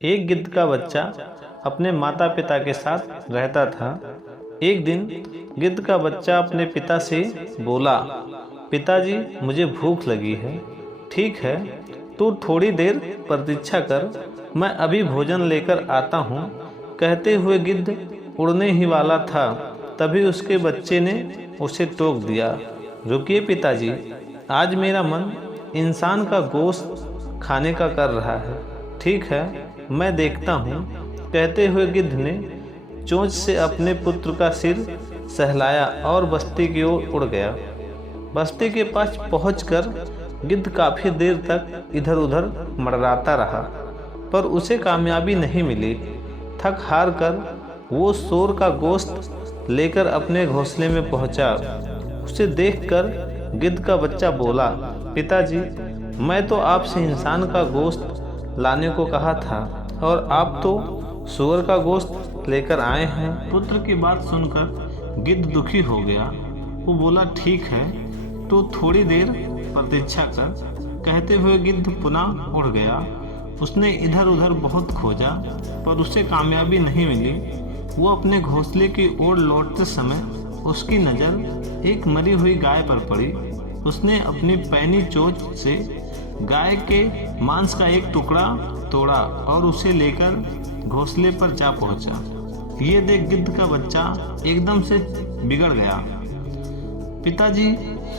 एक गिद्ध का बच्चा अपने माता पिता के साथ रहता था। एक दिन गिद्ध का बच्चा अपने पिता से बोला, पिताजी मुझे भूख लगी है। ठीक है, तू थोड़ी देर प्रतीक्षा कर, मैं अभी भोजन लेकर आता हूँ। कहते हुए गिद्ध उड़ने ही वाला था, तभी उसके बच्चे ने उसे टोक दिया। रुकिए पिताजी, आज मेरा मन इंसान का गोश्त खाने का कर रहा है। ठीक है, मैं देखता हूँ। कहते हुए गिद्ध ने चोंच से अपने पुत्र का सिर सहलाया और बस्ती की ओर उड़ गया। बस्ती के पास पहुंचकर गिद्ध काफ़ी देर तक इधर उधर मंडराता रहा, पर उसे कामयाबी नहीं मिली। थक हार कर वो सूअर का गोश्त लेकर अपने घोंसले में पहुंचा। उसे देखकर गिद्ध का बच्चा बोला, पिताजी मैं तो आपसे इंसान का गोश्त लाने को कहा था और आप तो सूअर का गोश्त लेकर आए हैं। पुत्र की बात सुनकर गिद्ध दुखी हो गया। वो बोला, ठीक है, तो थोड़ी देर प्रतीक्षा कर। कहते हुए गिद्ध पुनः उड़ गया। उसने इधर उधर बहुत खोजा, पर उसे कामयाबी नहीं मिली। वो अपने घोंसले की ओर लौटते समय उसकी नज़र एक मरी हुई गाय पर पड़ी। उसने अपनी पैनी चोंच से गाय के मांस का एक टुकड़ा तोड़ा और उसे लेकर घोंसले पर जा पहुंचा। ये देख गिद्ध का बच्चा एकदम से बिगड़ गया। पिताजी,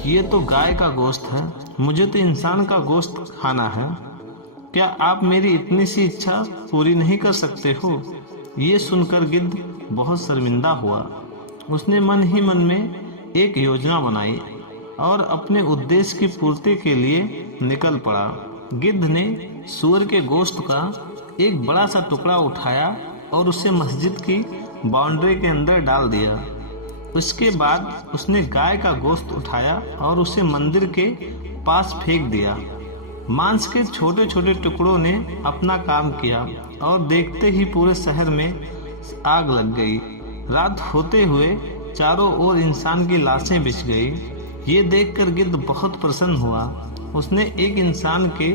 ये तो गाय का गोश्त है, मुझे तो इंसान का गोश्त खाना है। क्या आप मेरी इतनी सी इच्छा पूरी नहीं कर सकते हो? ये सुनकर गिद्ध बहुत शर्मिंदा हुआ। उसने मन ही मन में एक योजना बनाई और अपने उद्देश्य की पूर्ति के लिए निकल पड़ा। गिद्ध ने सूअर के गोश्त का एक बड़ा सा टुकड़ा उठाया और उसे मस्जिद की बाउंड्री के अंदर डाल दिया। उसके बाद उसने गाय का गोश्त उठाया और उसे मंदिर के पास फेंक दिया। मांस के छोटे छोटे टुकड़ों ने अपना काम किया और देखते ही पूरे शहर में आग लग गई। रात होते हुए चारों ओर इंसान की लाशें बिछ गई। ये देखकर गिद्ध बहुत प्रसन्न हुआ। उसने एक इंसान के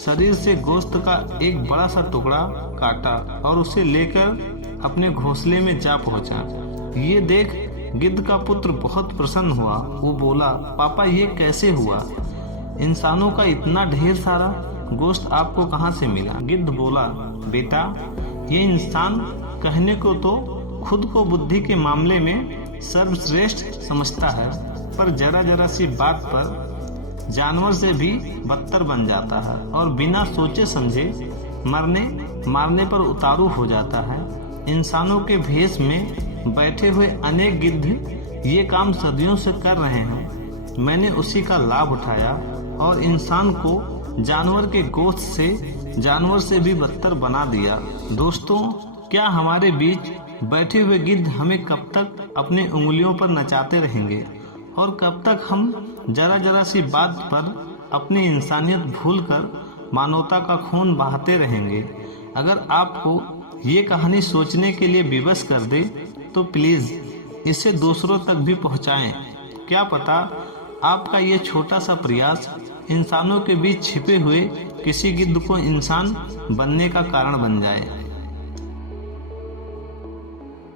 शरीर से गोश्त का एक बड़ा सा टुकड़ा काटा और उसे लेकर अपने घोंसले में जा पहुंचा। ये देख गिद्ध का पुत्र बहुत प्रसन्न हुआ। वो बोला, पापा ये कैसे हुआ? इंसानों का इतना ढेर सारा गोश्त आपको कहाँ से मिला? गिद्ध बोला, बेटा ये इंसान कहने को तो खुद को बुद्धि के मामले में सर्वश्रेष्ठ समझता है, पर जरा जरा सी बात पर जानवर से भी बदतर बन जाता है और बिना सोचे समझे मरने मारने पर उतारू हो जाता है। इंसानों के भेष में बैठे हुए अनेक गिद्ध ये काम सदियों से कर रहे हैं। मैंने उसी का लाभ उठाया और इंसान को जानवर के गोश्त से जानवर से भी बदतर बना दिया। दोस्तों, क्या हमारे बीच बैठे हुए गिद्ध हमें कब तक अपनी उंगलियों पर नचाते रहेंगे और कब तक हम जरा जरा सी बात पर अपनी इंसानियत भूलकर मानवता का खून बहाते रहेंगे? अगर आपको ये कहानी सोचने के लिए विवश कर दे तो प्लीज़ इसे दूसरों तक भी पहुंचाएं। क्या पता आपका ये छोटा सा प्रयास इंसानों के बीच छिपे हुए किसी गिद्ध को इंसान बनने का कारण बन जाए।